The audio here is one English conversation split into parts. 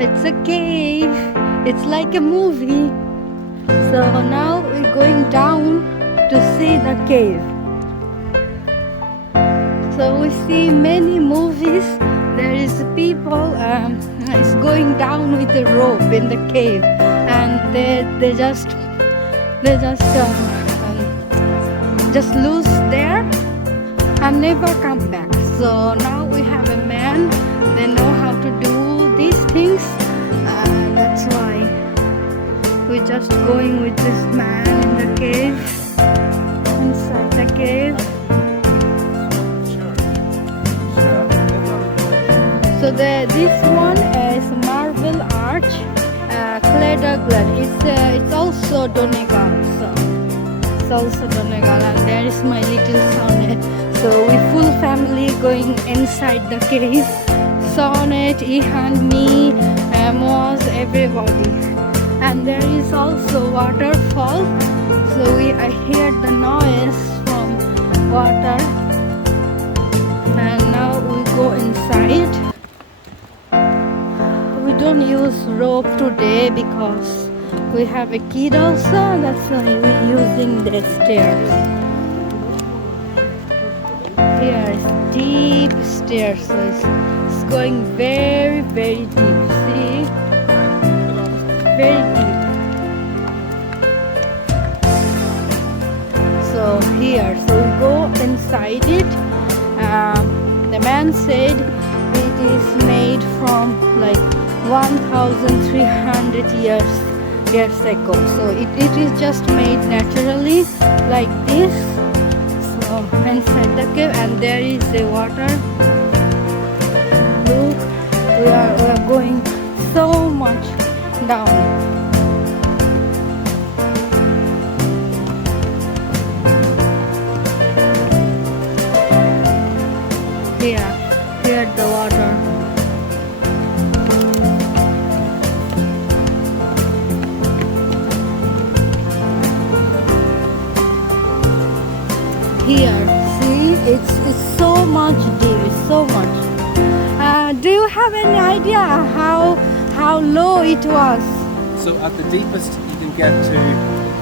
It's a cave. It's like a movie. So now we're going down to see the cave. So we see many movies. There is people is going down with a rope in the cave, and they just lose there and never come back. So now we have a man. They know how to do these things, and that's why we're just going with this man in the cave, inside the cave. So this one is Marble Arch, Cledaglan. It's also Donegal. So it's also Donegal, and there is my little Sonnet. So we full family going inside the cave. Sonnet, Ihan, me, Moz, everybody. And there is also waterfall. So I hear the noise from water. And now we go inside. We don't use rope today because we have a kid also. That's why we're using the stairs. Here is deep stairs. So it's going very, very deep. See? Very deep. So here, so we go inside it. The man said it is made from like 1,300 years ago. So it is just made naturally like this. So inside the cave, and there is the water. Look, we are going so much down. Here the water. Here, see, it's so much deep, it's so much. Do you have any idea how low it was? So at the deepest you can get to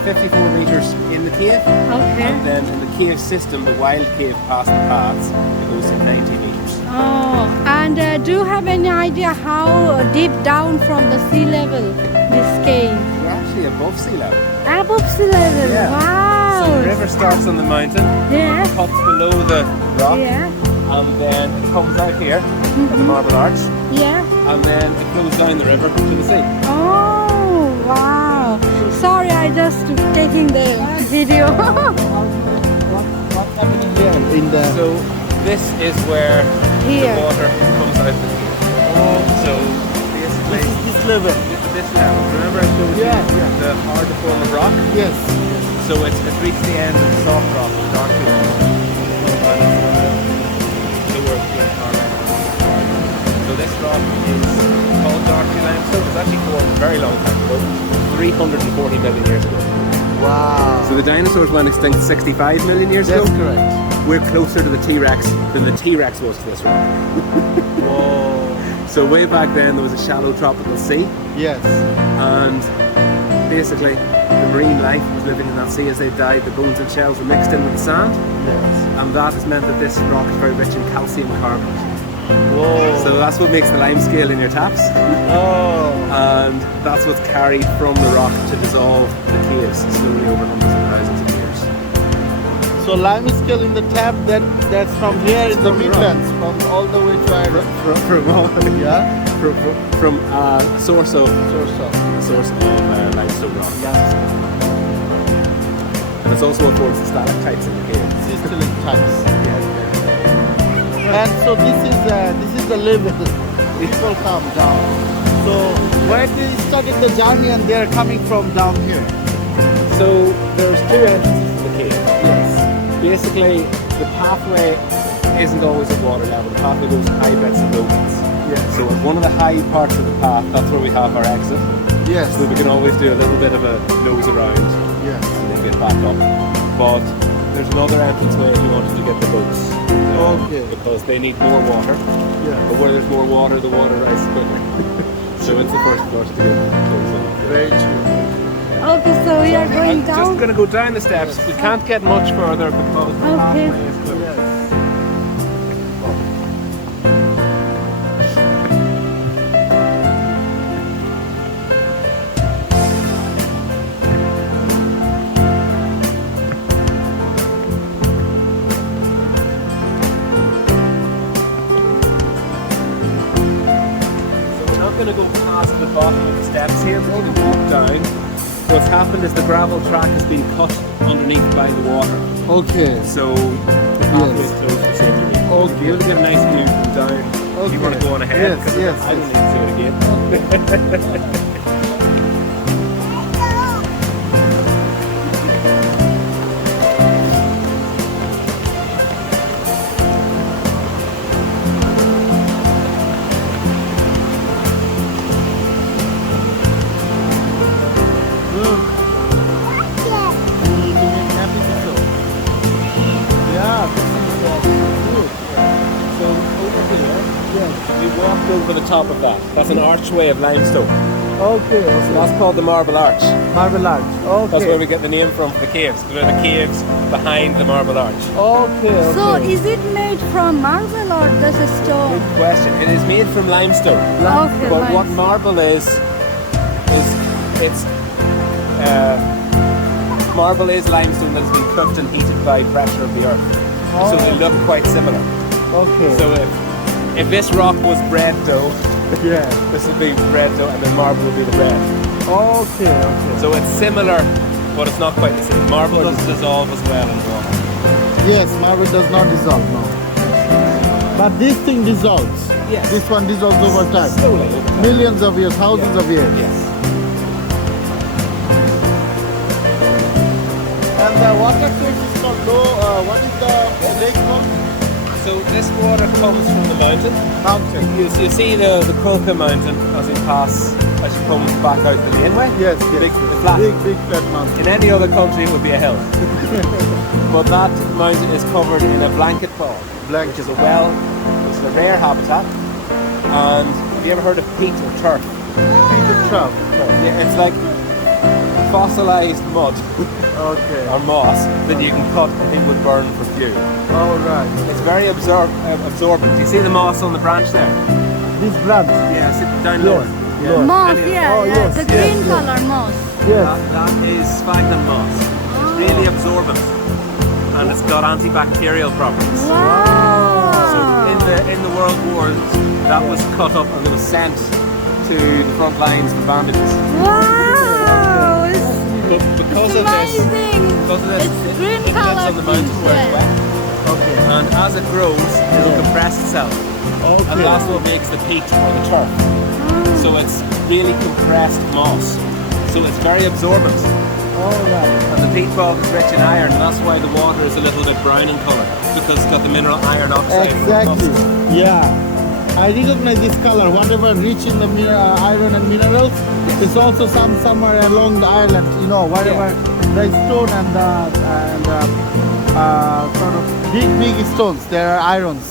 54 meters in the cave. Okay. And then in the cave system, the wild cave past the paths, it goes to 90 meters. Oh, and do you have any idea how deep down from the sea level this cave? We're actually above sea level. Above sea level, Yeah. wow. So the river starts on the mountain, Yeah. cuts below the rock, Yeah. and then it comes out here at the Marble Arch, Yeah. and then it flows down the river to the sea. Oh, wow. Sorry, I just taking the video. What's happening here in the... So this is where Here. the water comes out of the cave. So basically, This level. this level. Remember I showed you Yeah. the harder form of rock? Yes. So it's reached the end of the soft rock, the dark rock. So this rock is called Darky limestone. It's actually formed a very long time ago, 340 million years ago. Wow. So the dinosaurs went extinct 65 million years That's ago. correct. We're closer to the T-Rex than the T-Rex was to this rock. Whoa. So way back then there was a shallow tropical sea, Yes. and basically the marine life was living in that sea. As they died, the bones and shells were mixed in with the sand, Yes. and that has meant that this rock is very rich in calcium carbonate. Whoa. So that's what makes the lime scale in your taps, Oh. and that's what's carried from the rock to dissolve the caves slowly over hundreds of thousands of years. So lime is still in the tap that's from here in the From the rock. Midlands, from all the way to Ireland. Yeah. From a source of Source of. limestone rock. And it's also affords the stalactites in the cave. Crystalline types. And so this is the level. People come down. So where they started the journey and they are coming from down here. So there's two entrances to the cave. Yes. Basically, the pathway isn't always at water level. The pathway goes high bits and low bits. Yes. So at one of the high parts of the path, that's where we have our exit. Yes. So we can always do a little bit of a nose around Yes. and then get back up. But there's another entranceway if you wanted to get the boats. Okay. Because they need more water. Yeah. But where there's more water, the water rises quicker. So it's the first bus to get closed off. Very true. Okay, so we are going I'm just down. going to go down the steps. We can't get much further because the Okay. pathway is closed. Yes. So we're not going to go past the bottom of the steps here. We're going to walk down. What's happened is the gravel track has been cut underneath by the water. Okay. So the pathway is closed for safety reasons. Okay. If you want to get a nice view from down, if you want to go on ahead, Yes, 'cause yes, I don't yes. need to do it again. Yeah, this is good. So over here, Yes. we walked over the top of that. That's an archway of limestone. Okay, So okay. that's called the Marble Arch. Marble Arch. Okay. That's where we get the name from for the caves. Because they're the caves behind the Marble Arch. Okay, okay. So is it made from marble or just a stone? Good question. It is made from limestone. Okay, But what nice. marble is it's marble is limestone that has been cooked and heated by pressure of the earth. So they look quite similar. Okay. So if this rock was bread dough, yeah. this would be bread dough, and then marble would be the bread. Okay, okay. So it's similar, but it's not quite the same. Marble doesn't dissolve as well in water. Yes, marble does not dissolve now. But this thing dissolves. Yes. This one dissolves over time. Slowly. over time. Millions of years, thousands of years. Yes. And the water source is called what is the lake called? So this water comes from the mountain. Mountain. You see the Kulka mountain as you pass, as you come back out the laneway? Yes, yes. Big, yes. the flat. Big flat mountain. In any other country it would be a hill. But that mountain is covered in a blanket pond, which is a which is a rare habitat. And have you ever heard of peat or turf? Peter Trout. Yeah, it's like fossilized mud Okay. or moss that you can cut and it would burn for fuel. All right. It's very absorbent. Do you see the moss on the branch there? This branch. Yeah, sit down lower. Yes. Lower. Moss, Any- yeah, oh, yeah. yes, The yes, green yes. color moss. Yes. That is sphagnum moss. It's really absorbent and it's got antibacterial properties. So Wow. in the World Wars, that was cut up and it was sent to the front lines for bandages. Wow. It's, But because it's of this, amazing. because of this, It's green it lives color on the mountain where it's wet, Okay. and as it grows, it'll compress itself, and Okay. that's what makes the peat or the turf. So it's really compressed moss. So it's very absorbent. All right. And the peat bog is rich in iron, and that's why the water is a little bit brown in colour, because it's got the mineral iron oxide. from the Exactly. dust. Yeah. I recognize this color. Whatever rich in the iron and minerals, it's also somewhere along the island. You know, whatever the stone and the sort of big stones, there are irons.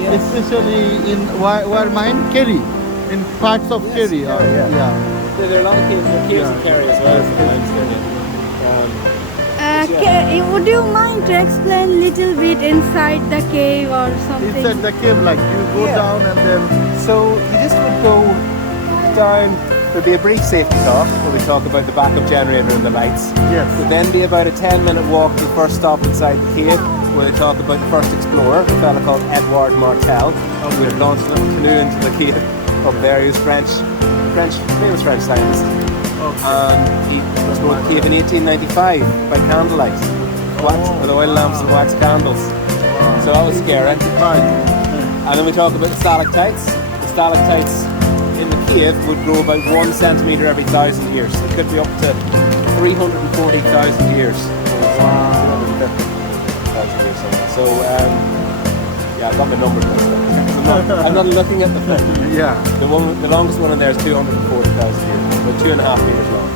Yes. Especially in where mine Kerry, in parts of Yes, Kerry. yeah. Yeah. There are a lot of caves, there are caves in Yeah. Kerry as well as the lines Kerry. Would you mind to explain little bit inside the cave or something? Inside the cave, like you go Yeah. down and then So you just would go down. There'll be a brief safety talk where we talk about the backup generator and the lights. yes. There'll then be about a 10-minute walk to the first stop inside the cave, where they talk about the first explorer, a fella called Edward Martel. We had launched a little canoe into the cave up there. He was famous French scientist. And he explored the cave in 1895 by candlelight, with oil lamps and wax candles. So that was scary. And then we talk about the stalactites. The stalactites in the cave would grow about 1 centimetre every 1,000 years. It could be up to 340,000 years. Wow. 350,000 years. So, yeah, I've got the numbers. I'm not looking at the thing. Yeah. The longest one in there is 240,000 years, about 2.5 meters long.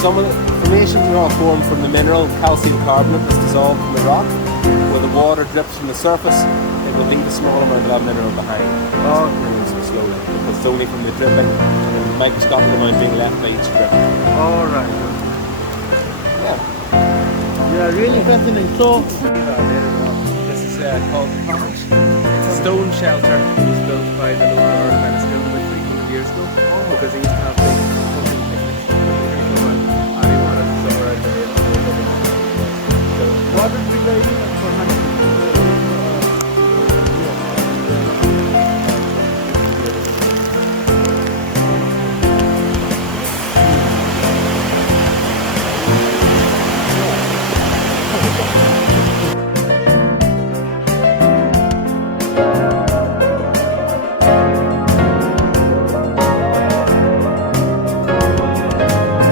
Some of the formations are all formed from the mineral calcium carbonate that's dissolved from the rock. Where the water drips from the surface, it will leave a small amount of that mineral behind. Oh. So slowly, because It's only from the dripping and microscopic amount being left by each drip. All right. Yeah. Yeah, really fascinating. So, This is called the cottage. It's a stone shelter. It was built by the local Earl of Enniskillen about 300 years ago because they used to have big hunting picnics. And he wanted somewhere out there. what would be the